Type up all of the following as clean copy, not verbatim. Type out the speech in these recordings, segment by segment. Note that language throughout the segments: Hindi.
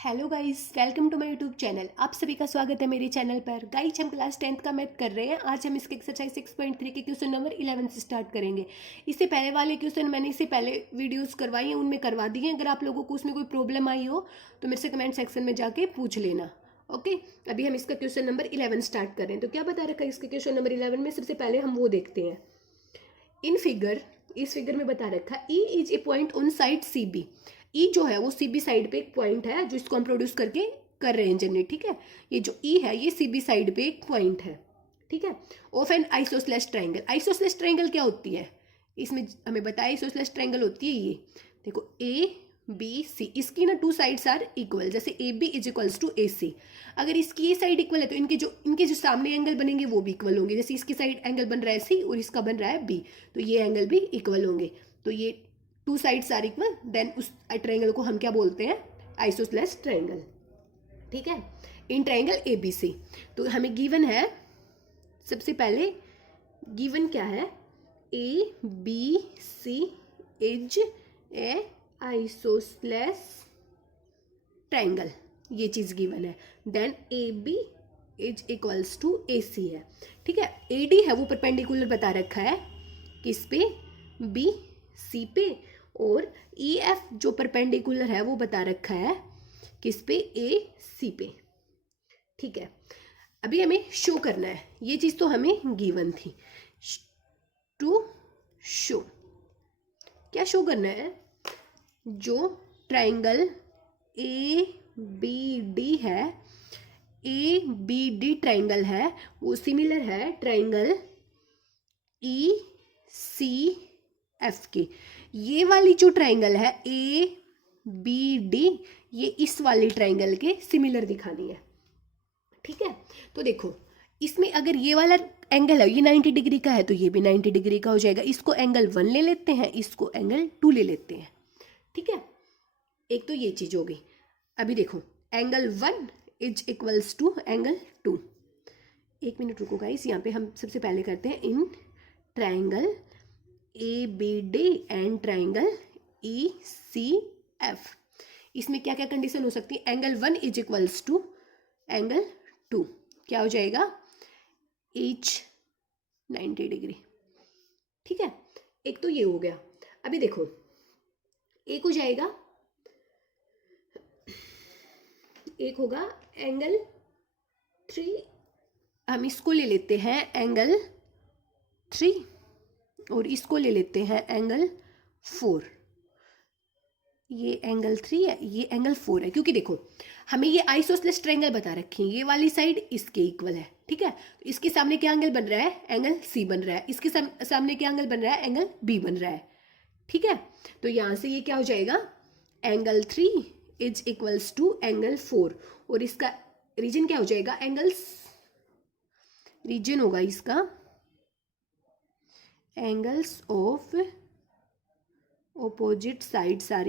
Hello guys, welcome to my YouTube channel. आप सभी का स्वागत है मेरे चैनल पर। गाइस, हम क्लास 10th का मैथ कर रहे हैं। आज हम इसके एक्सरसाइज 6.3 के क्वेश्चन नंबर 11 से स्टार्ट करेंगे। इससे पहले वाले क्वेश्चन मैंने इससे पहले वीडियोस करवाई हैं, उनमें करवा दिए हैं। अगर आप लोगों को उसमें कोई प्रॉब्लम आई हो तो मेरे से कमेंट सेक्शन में जाके पूछ लेना। ओके, अभी हम इसका क्वेश्चन नंबर 11 स्टार्ट कर रहे हैं। तो क्या बता रखा है इसके क्वेश्चन नंबर 11 में? सबसे पहले हम वो देखते हैं। इस फिगर में बता रखा है E is a point on side C B. E जो है वो सी बी साइड पे एक पॉइंट है जो इसको हम प्रोड्यूस करके कर रहे हैं जनरेट। ठीक है, ये जो ई है ये सी बी साइड पे एक पॉइंट है। ठीक है, of N isosceles triangle. Isosceles triangle क्या होती है? इसमें हमें बताया आइसोसेलेस ट्राइंगल होती है ये। देखो ए बी सी, इसकी ना टू साइड्स आर इक्वल। जैसे A B is equals to A C. अगर इसकी ये साइड इक्वल है तो इनके जो सामने एंगल बनेंगे वो भी इक्वल होंगे। जैसे इसकी साइड एंगल बन रहा है सी और इसका बन रहा है बी, तो ये एंगल भी इक्वल होंगे। तो ये two sides are equal, then उस ट्राइंगल को हम क्या बोलते हैं? Isosceles triangle. ठीक है, इन ट्राइंगल ए बी सी। तो हमें गिवन है, सबसे पहले गिवन क्या है? A B C is a isosceles triangle, ये चीज गिवन है। Then A B is equals to A C है। ठीक है, ए डी है वो परपेंडिकुलर बता रखा है किस पे? बी सी पे। और ई एफ जो परपेंडिकुलर है वो बता रखा है किस पे? ए सी पे। ठीक है, अभी हमें शो करना है, ये चीज तो हमें गिवन थी। टू शो, क्या शो करना है? जो ट्राइंगल ए बी डी है, ए बी डी ट्राइंगल है, वो सिमिलर है ट्राइंगल ई सी एफ के। ये वाली जो ट्राइंगल है ए बी डी, ये इस वाली ट्राइंगल के सिमिलर दिखानी है। ठीक है, तो देखो इसमें अगर ये वाला एंगल है ये 90 डिग्री का है तो ये भी 90 डिग्री का हो जाएगा। इसको एंगल 1 ले लेते हैं, इसको एंगल 2 ले लेते हैं। ठीक है, एक तो ये चीज हो गई। अभी देखो angle 1 is equals to angle 2। एक मिनट रुको गाइस, यहाँ पे हम सबसे पहले करते हैं इन triangle A B D and triangle E C F. इसमें क्या क्या कंडीशन हो सकती है? Angle 1 is equals to angle 2, क्या हो जाएगा? एच 90 डिग्री। ठीक है, एक तो ये हो गया। अभी देखो एक हो जाएगा, एक होगा एंगल 3। हम इसको ले लेते हैं एंगल 3 और इसको ले लेते हैं एंगल 4। ये एंगल 3 है, ये एंगल 4 है। क्योंकि देखो हमें ये आइसोसेलेस ट्रायंगल बता रखी है, ये वाली साइड इसके इक्वल है। ठीक है, तो इसके सामने क्या एंगल बन रहा है? एंगल सी बन रहा है। इसके सामने क्या एंगल बन रहा है? एंगल बी बन रहा है। ठीक है, तो यहां से ये क्या हो जाएगा? Angle 3 is equals to angle 4 और इसका रीजन क्या हो जाएगा? रीजन होगा इसका angles of opposite sides are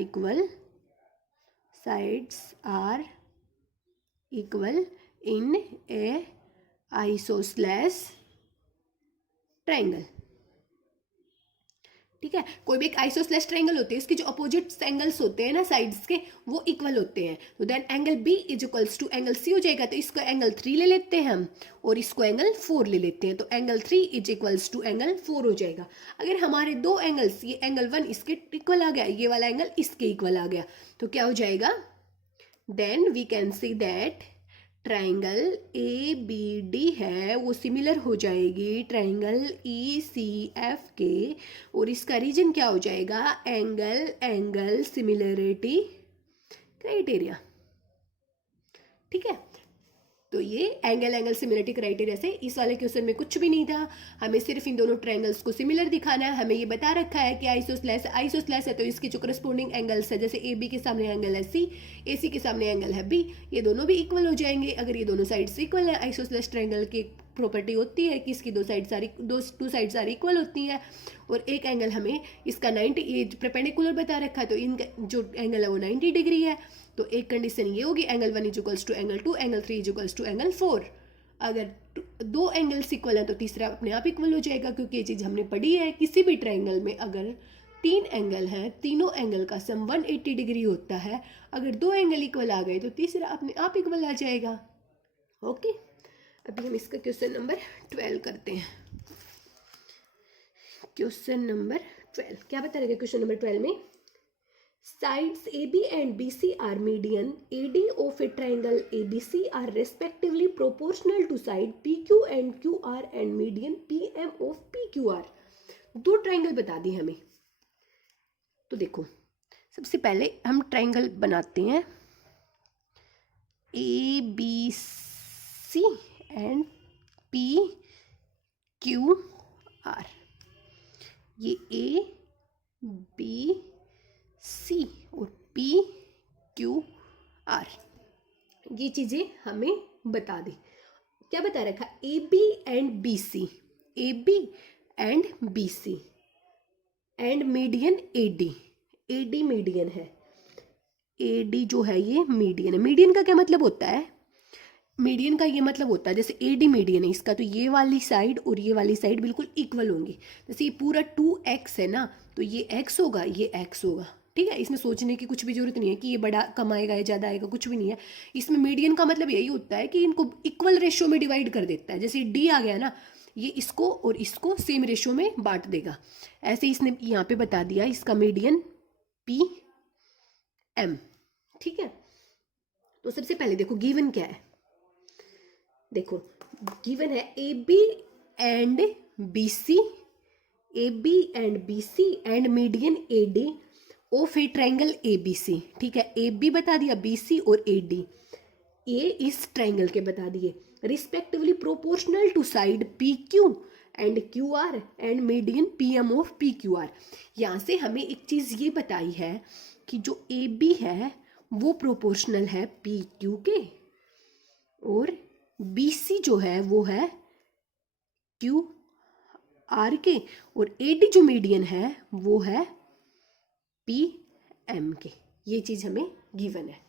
equal in a isosceles triangle। ठीक है, कोई भी एक आइसोसेलेस ट्रायंगल होते हैं, इसके जो अपोजिट एंगल्स होते हैं ना साइड्स के, वो इक्वल होते हैं। तो then angle B is equals to angle C हो जाएगा। तो इसको एंगल 3 ले लेते हैं हम और इसको एंगल 4 ले लेते हैं। तो angle 3 is equals to angle 4 हो जाएगा। अगर हमारे दो एंगल्स, ये एंगल 1 इसके इक्वल आ गया, ये वाला एंगल इसके इक्वल आ गया, तो क्या हो जाएगा? Then we can see that triangle A B D है वो सिमिलर हो जाएगी ट्राइंगल ई सी एफ के। और इसका रीजन क्या हो जाएगा? Angle similarity criteria. ठीक है, तो ये एंगल सिमिलरिटी क्राइटेरिया से इस वाले क्वेश्चन में कुछ भी नहीं था। हमें सिर्फ इन दोनों ट्रायंगल्स को सिमिलर दिखाना है। हमें ये बता रखा है कि आइसोसेलेस है तो इसके जो करस्पॉन्डिंग एंगल्स है, जैसे ए बी के सामने एंगल है सी, ए सी के सामने एंगल है बी, ये दोनों भी इक्वल हो जाएंगे। अगर ये दोनों साइड्स इक्वल है, आइसोसेलेस ट्रायंगल की प्रॉपर्टी होती है कि इसकी टू साइड्स आर इक्वल होती हैं। और एक एंगल हमें इसका 90, ये परपेंडिकुलर बता रखा है तो इनका जो एंगल है वो 90 डिग्री है। तो एक कंडीशन ये होगी angle 1 is equals to angle 2, angle 3 is equals to angle 4। अगर दो एंगल्स इक्वल है तो तीसरा अपने आप इक्वल हो जाएगा, क्योंकि ये चीज हमने पढ़ी है किसी भी ट्रायंगल में अगर तीन एंगल हैं, तीनों एंगल का सम 180 डिग्री होता है। अगर दो एंगल इक्वल आ गए तो तीसरा अपने आप इक्वल आ जाएगा। ओके, अभी हम इसका क्वेश्चन नंबर 12 करते हैं। क्वेश्चन नंबर 12 क्या बता रहेगा? क्वेश्चन नंबर 12 में sides AB and BC are median AD of a triangle ABC are respectively proportional to side PQ and QR and median PM of PQR। दो ट्राइंगल बता दी हमें। तो देखो, सबसे पहले हम ट्राइंगल बनाते हैं ABC एंड PQR। ये ABC और PQR ये चीजें हमें बता दें। क्या बता रखा? AB and BC, AB and BC and median AD, AD median है, AD जो है ये मीडियन है। मीडियन का क्या मतलब होता है? मीडियन का ये मतलब होता है जैसे AD मीडियन है इसका, तो ये वाली साइड और ये वाली साइड बिल्कुल इक्वल होंगी। जैसे ये पूरा 2x है ना, तो ये x होगा, ये x होगा। ठीक है, इसमें सोचने की कुछ भी जरूरत नहीं है कि ये बड़ा कम आएगा या ज़्यादा आएगा, कुछ भी नहीं है। इसमें मीडियन का मतलब यही होता है कि इनको इक्वल रेशियो में डिवाइड कर देता है। जैसे D आ गया ना, ये इसको और इसको सेम रेशियो में बांट देगा। ऐसे इसने यहाँ पे बता दिया इसका मीडियन PM। ठीक है, तो सबसे पहले देखो गिवन क्या है। देखो गिवन है AB and BC, AB and BC and median AD of A triangle ABC। ठीक है, AB बता दिया, BC और AD ये इस ट्राइंगल के बता दिए, respectively proportional to side PQ and QR and median PM of PQR। यहाँ से हमें एक चीज़ ये बताई है कि जो AB है वो प्रोपोर्शनल है PQ के, और BC जो है वो है QR के, और AD जो मीडियन है वो है PM के। ये चीज़ हमें गिवन है।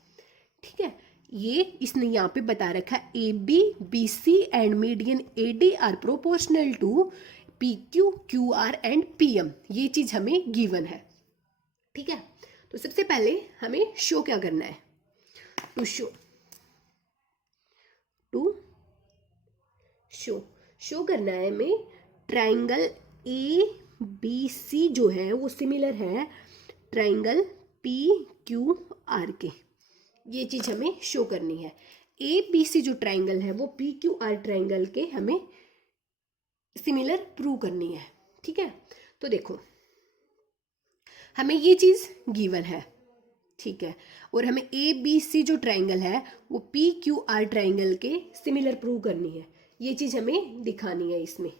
ठीक है, ये इसने यहाँ पे बता रखा है AB, BC and median AD are proportional to PQ, QR and PM। ये चीज़ हमें गिवन है। ठीक है, तो सबसे पहले हमें शो क्या करना है? टू शो करना है हमें ट्राइंगल ABC जो है वो सिमिलर है ट्राइंगल PQR के। ये चीज हमें शो करनी है। ABC जो ट्राइंगल है वो PQR ट्राइंगल के हमें सिमिलर प्रूव करनी है। ठीक है, तो देखो हमें ये चीज गिवन है। ठीक है, और हमें ABC जो ट्राइंगल है वो PQR ट्राइंगल के सिमिलर प्रूव करनी है। ये चीज हमें दिखानी है इसमें।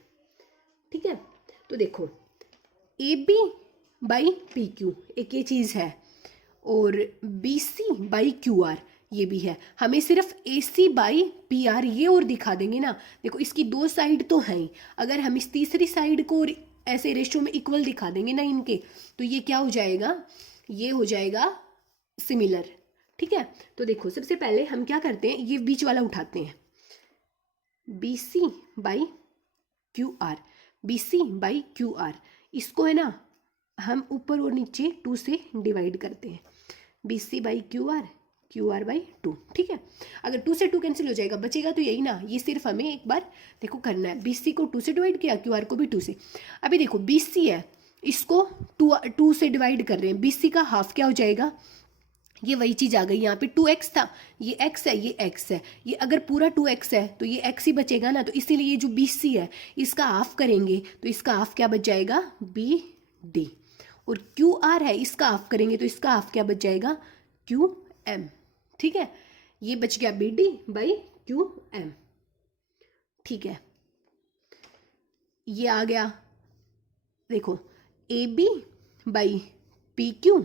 ठीक है, तो देखो AB बाई PQ एक ये चीज है, और BC बाई QR ये भी है। हमें सिर्फ AC बाई PR ये और दिखा देंगे ना। देखो इसकी दो साइड तो हैं ही, अगर हम इस तीसरी साइड को ऐसे रेशियो में इक्वल दिखा देंगे ना इनके, तो ये क्या हो जाएगा? ये हो जाएगा सिमिलर। ठीक है, तो देखो सबसे पहले हम क्या करते हैं, ये बीच वाला उठाते हैं, BC by QR, BC by QR। इसको है ना हम ऊपर और नीचे 2 से डिवाइड करते हैं, BC by QR, QR by 2। ठीक है, अगर 2 से 2 कैंसिल हो जाएगा, बचेगा तो यही ना। ये सिर्फ हमें एक बार देखो करना है, BC को 2 से डिवाइड किया, QR को भी 2 से। अभी देखो BC है, इसको 2 से डिवाइड कर रहे हैं, BC का हाफ क्या हो जाएगा? ये वही चीज़ आ गई, यहाँ पे 2x था, ये x है, ये x है। ये अगर पूरा 2x है तो ये x ही बचेगा ना, तो इसीलिए ये जो BC है इसका हाफ करेंगे तो इसका हाफ क्या बच जाएगा? BD। और QR है, इसका हाफ करेंगे तो इसका हाफ क्या बच जाएगा? QM। ठीक है, ये बच गया BD बाई QM। ठीक है, ये आ गया देखो AB by PQ,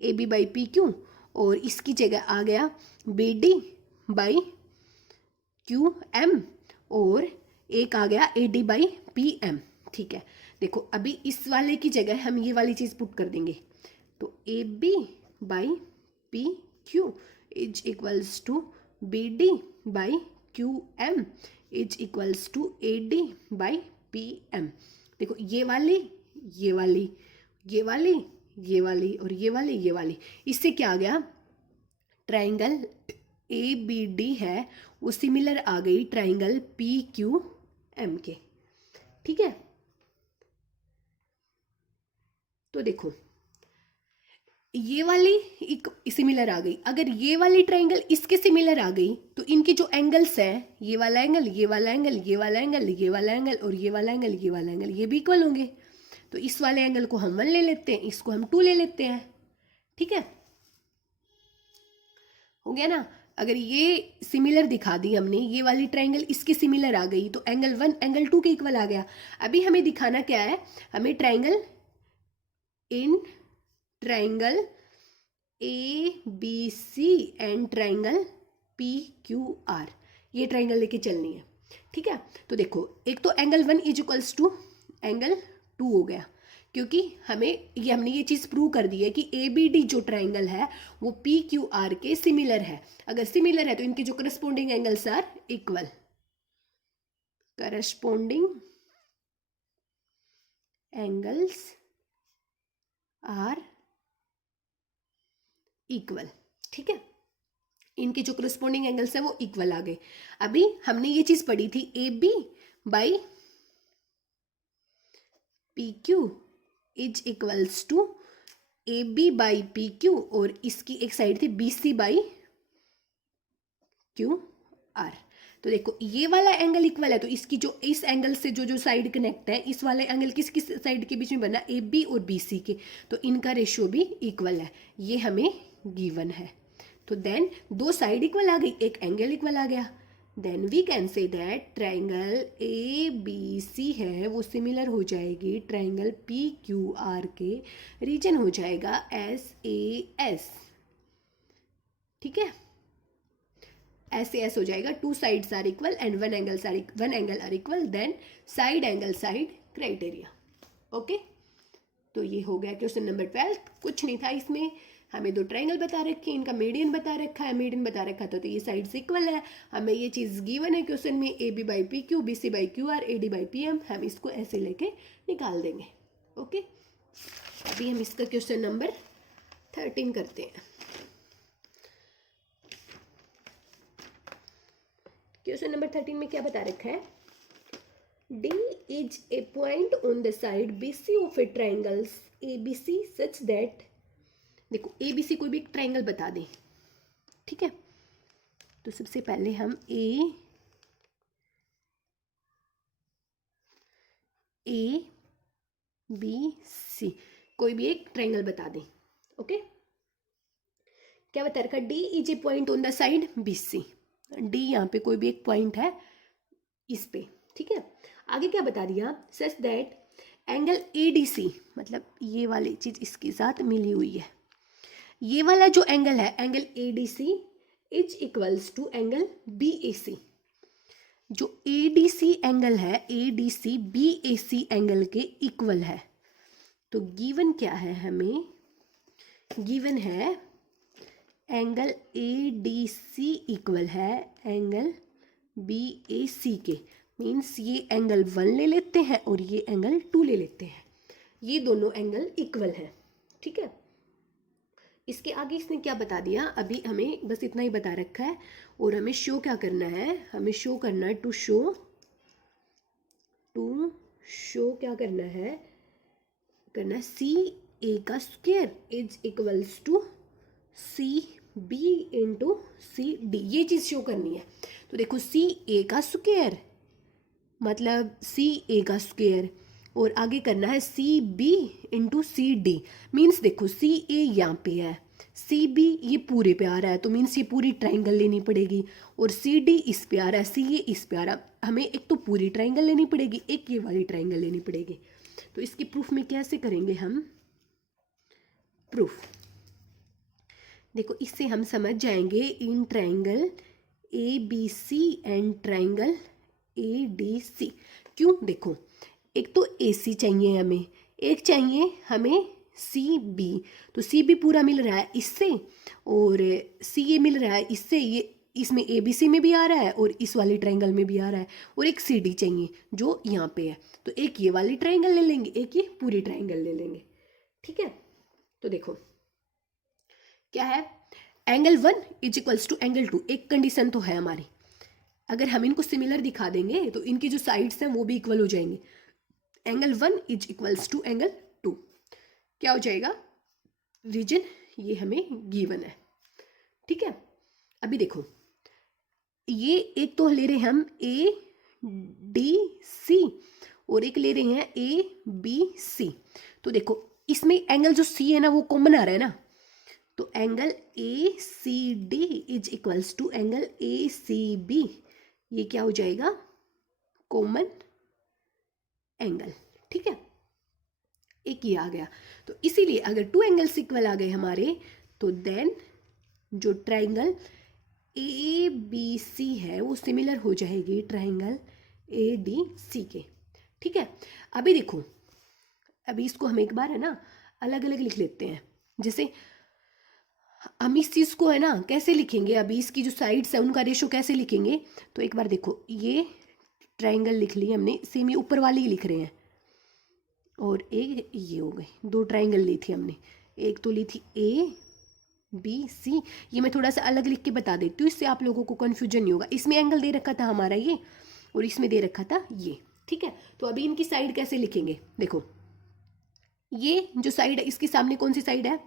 AB by PQ, और इसकी जगह आ गया BD बाई QM, और एक आ गया AD बाई PM। ठीक है, देखो अभी इस वाले की जगह हम ये वाली चीज़ पुट कर देंगे, तो AB by PQ is equals to BD by QM is equals to AD by PM। देखो ये वाली ये वाली, ये वाली और ये वाली, ये वाली। इससे क्या आ गया, ट्राइंगल ए बी डी है वो सिमिलर आ गई ट्राइंगल पी क्यू एम के। ठीक है, तो देखो ये वाली एक सिमिलर आ गई, अगर ये वाली ट्राइंगल इसके सिमिलर आ गई तो इनके जो एंगल्स हैं, ये वाला एंगल, ये वाला एंगल, ये वाला एंगल, ये वाला एंगल और ये वाला एंगल, ये वाला एंगल, ये भी इक्वल होंगे। तो इस वाले एंगल को हम 1 ले लेते हैं, इसको हम 2 ले लेते हैं। ठीक है, हो गया ना। अगर ये सिमिलर दिखा दी हमने, ये वाली ट्राइंगल इसके सिमिलर आ गई तो एंगल 1 एंगल 2 के इक्वल आ गया। अभी हमें दिखाना क्या है, हमें ट्राइंगल इन triangle A B C and triangle P Q R, ये ट्राइंगल लेके चलनी है। ठीक है, तो देखो एक तो angle 1 is equals to angle 2 हो गया, क्योंकि हमने ये चीज़ प्रूव कर दी है कि ए बी डी जो ट्राइंगल है वो पी क्यू आर के सिमिलर है। अगर सिमिलर है तो इनके जो corresponding angles are equal, corresponding angles are equal. ठीक है, इनके जो करस्पॉन्डिंग एंगल्स है वो इक्वल आ गए। अभी हमने ये चीज पढ़ी थी A B by P Q is equals to A B by P Q, और इसकी एक साइड थी B C by Q R. तो देखो ये वाला एंगल इक्वल है, तो इसकी जो इस एंगल से जो जो साइड कनेक्ट है, इस वाले एंगल किस किस साइड के बीच में बना, ए बी और बी सी के, तो इनका रेशियो भी इक्वल है, ये हमें गिवन है। तो देन दो साइड इक्वल आ गई, एक एंगल इक्वल आ गया। Then we can say that triangle A B C है वो सिमिलर हो जाएगी ट्राइंगल पी क्यू आर के, रीजन हो जाएगा एस ए एस। ठीक है, एस ए एस हो जाएगा, two sides are equal and one angle are equal, then side angle side criteria. Okay, तो ये हो गया क्वेश्चन नंबर 12। कुछ नहीं था इसमें, हमें दो ट्राइंगल बता रखे हैं, इनका मीडियन बता रखा है, मीडियन बता रखा था तो ये साइड्स इक्वल है। हमें ये चीज़ गिवन है क्वेश्चन में, A B by P Q, B C by Q R, A D by P M, हम इसको ऐसे लेके निकाल देंगे। ओके, अभी हम इसका क्वेश्चन नंबर 13 करते हैं। क्वेश्चन नंबर 13 में क्या बता रखा है, D is a point on the side BC of a triangles ABC such that, देखो ABC कोई भी एक ट्राइंगल बता दें। ठीक है, तो सबसे पहले हम ए बी सी कोई भी एक ट्राइंगल बता दें। ओके, क्या बता रखा, D is a point on the side BC, D यहाँ पे कोई भी एक पॉइंट है इस पे। ठीक है, आगे क्या बता दिया, such that angle A D C, मतलब ये वाली चीज इसके साथ मिली हुई है, ये वाला जो एंगल है angle A D C is equals to angle B A C. जो ए डी सी एंगल है, A D C B A C angle के इक्वल है। तो गिवन क्या है, हमें गिवन है angle A D C equal है एंगल बी ए सी के, मीन्स ये एंगल 1 ले लेते हैं और ये एंगल 2 ले लेते हैं, ये दोनों एंगल इक्वल हैं। ठीक है, इसके आगे इसने क्या बता दिया, अभी हमें बस इतना ही बता रखा है, और हमें शो क्या करना है, हमें शो करना है टू शो क्या करना है, सी ए का square is equals to C B into C D, ये चीज़ शो करनी है। तो देखो सी ए का स्क्वायर मतलब सी ए का स्क्वायर, और आगे करना है C B into C D, means देखो सी ए यहाँ पे है, सी बी ये पूरे पे आ रहा है, तो मीन्स ये पूरी ट्राइंगल लेनी पड़ेगी, और सी डी इस पे आ रहा है, सी ए इस पे आ रहा है, हमें एक तो पूरी ट्राइंगल लेनी पड़ेगी, एक ये वाली ट्राइंगल लेनी पड़ेगी। तो इसकी प्रूफ में कैसे करेंगे हम प्रूफ, देखो इससे हम समझ जाएंगे इन triangle A B C and triangle A D C. क्यों, देखो एक तो ए सी चाहिए हमें, एक चाहिए हमें सी बी, तो सी बी पूरा मिल रहा है इससे, और सी ए मिल रहा है इससे, ये इसमें ए बी सी में भी आ रहा है और इस वाली ट्राइंगल में भी आ रहा है, और एक सी डी चाहिए जो यहाँ पे है, तो एक ये वाली ट्राइंगल ले लेंगे, एक ये पूरी ट्राइंगल ले लेंगे। ठीक है, तो देखो क्या है, angle 1 is equals to angle 2, एक कंडीशन तो है हमारी, अगर हम इनको सिमिलर दिखा देंगे तो इनकी जो साइड्स हैं वो भी इक्वल हो जाएंगे। Angle 1 is equals to angle 2, क्या हो जाएगा, रीजन ये हमें गिवन है। ठीक है, अभी देखो ये एक तो ले रहे हैं हम ए डी सी और एक ले रहे हैं ए बी सी, तो देखो इसमें एंगल जो सी है ना वो कॉमन आ रहा है ना, तो angle A C D is equals to angle A C B, ये क्या हो जाएगा, कॉमन एंगल। ठीक है, एक ये आ गया, तो इसीलिए अगर टू एंगल्स इक्वल आ गए हमारे तो देन जो ट्राइंगल ए बी सी है वो सिमिलर हो जाएगी ट्राइंगल ए डी सी के। ठीक है, अभी देखो, अभी इसको हम एक बार है ना अलग अलग लिख लेते हैं, जैसे हम इस चीज़ को है ना कैसे लिखेंगे, अभी इसकी जो साइड्स है उनका रेशो कैसे लिखेंगे, तो एक बार देखो ये ट्राइंगल लिख ली हमने, सेम ये ऊपर वाली ही लिख रहे हैं, और एक ये हो गई, दो ट्राइंगल ली थी हमने, एक तो ली थी ए बी सी, ये मैं थोड़ा सा अलग लिख के बता देती हूँ, इससे आप लोगों को कन्फ्यूजन नहीं होगा। इसमें एंगल दे रखा था हमारा ये, और इसमें दे रखा था ये। ठीक है, तो अभी इनकी साइड कैसे लिखेंगे, देखो ये जो साइड है इसके सामने कौन सी साइड है,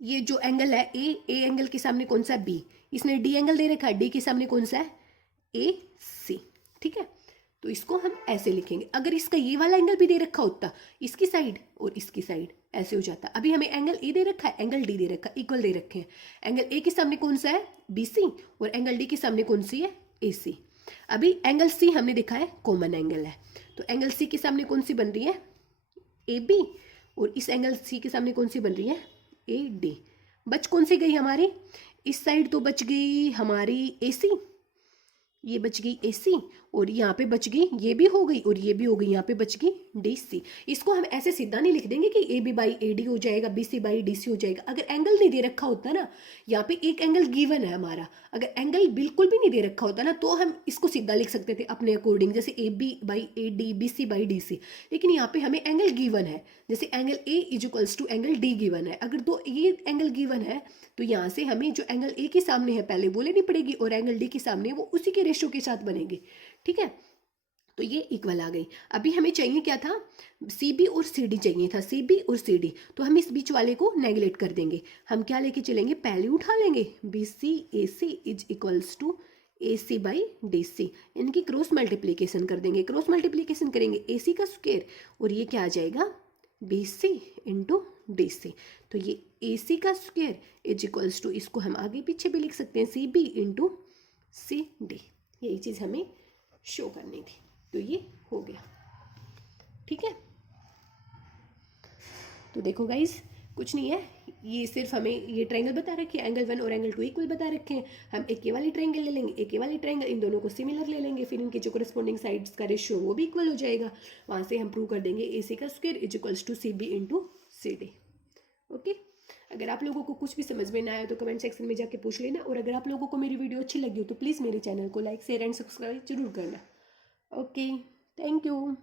ये जो एंगल है ए एंगल के सामने कौन सा है बी, इसने डी एंगल दे रखा है, डी के सामने कौन सा है ए सी। ठीक है, तो इसको हम ऐसे लिखेंगे, अगर इसका ये वाला एंगल भी दे रखा होता, इसकी साइड और इसकी साइड ऐसे हो जाता। अभी हमें एंगल ए दे रखा है, एंगल डी दे रखा है, इक्वल दे रखे हैं, एंगल ए के सामने कौन सा है बी सी, और एंगल डी के सामने कौन सी है ए सी। अभी एंगल सी हमने देखा है कॉमन एंगल है, तो एंगल सी के सामने कौन सी बन रही है ए बी, और इस एंगल सी के सामने कौन सी बन रही है ए डी। बच कौन सी गई हमारी, इस साइड तो बच गई हमारी ए सी, ये बच गई ए सी, और यहाँ पे बच गई ये भी हो गई और ये भी हो गई, यहाँ पे बच गई डी सी। इसको हम ऐसे सीधा नहीं लिख देंगे कि A B by A D हो जाएगा, B C by D C हो जाएगा, अगर एंगल नहीं दे रखा होता ना, यहाँ पे एक एंगल गिवन है हमारा, अगर एंगल बिल्कुल भी नहीं दे रखा होता ना तो हम इसको सीधा लिख सकते थे अपने अकॉर्डिंग, जैसे A B by A D, B C by D C, लेकिन यहाँ पे हमें एंगल गिवन है, जैसे angle A is equals to angle D given है, अगर दो ये एंगल गिवन है तो यहाँ से हमें जो एंगल ए के सामने है पहले वो लेनी पड़ेगी, और एंगल डी के सामने वो उसी के रेशो के साथ बनेगी। ठीक है, तो ये इक्वल आ गई। अभी हमें चाहिए क्या था, सी बी और सी डी चाहिए था, सी बी और सी डी, तो हम इस बीच वाले को नेगलेक्ट कर देंगे, हम क्या लेके चलेंगे, पहले उठा लेंगे B C A C is equals to A C by D C, इनकी क्रॉस मल्टीप्लीकेशन कर देंगे, क्रॉस मल्टीप्लीकेशन करेंगे ए सी का स्क्वायर, और ये क्या आ जाएगा B C into D C, तो ये ए सी का स्क्वायर इज इक्वल्स टू, इसको हम आगे पीछे भी लिख सकते हैं C B into C D, यही चीज़ हमें शो करनी थी, तो ये हो गया। ठीक है, तो देखो गाइज कुछ नहीं है, ये सिर्फ हमें ये ट्रायंगल बता रखे हैं, एंगल 1 और एंगल 2 इक्वल बता रखे हैं, हम एक ये वाली ट्रायंगल ले लेंगे, एक ये वाली ट्रायंगल, इन दोनों को सिमिलर ले लेंगे, फिर इनके जो करस्पॉन्डिंग साइड्स का रेशियो वो भी इक्वल हो जाएगा, वहाँ से हम प्रूव कर देंगे ए सी का square is equals to C B into C D. Okay, अगर आप लोगों को कुछ भी समझ में ना आया तो कमेंट सेक्शन में जाके पूछ लेना, और अगर आप लोगों को मेरी वीडियो अच्छी लगी हो तो प्लीज़ मेरे चैनल को लाइक शेयर एंड सब्सक्राइब जरूर करना। Okay, thank you.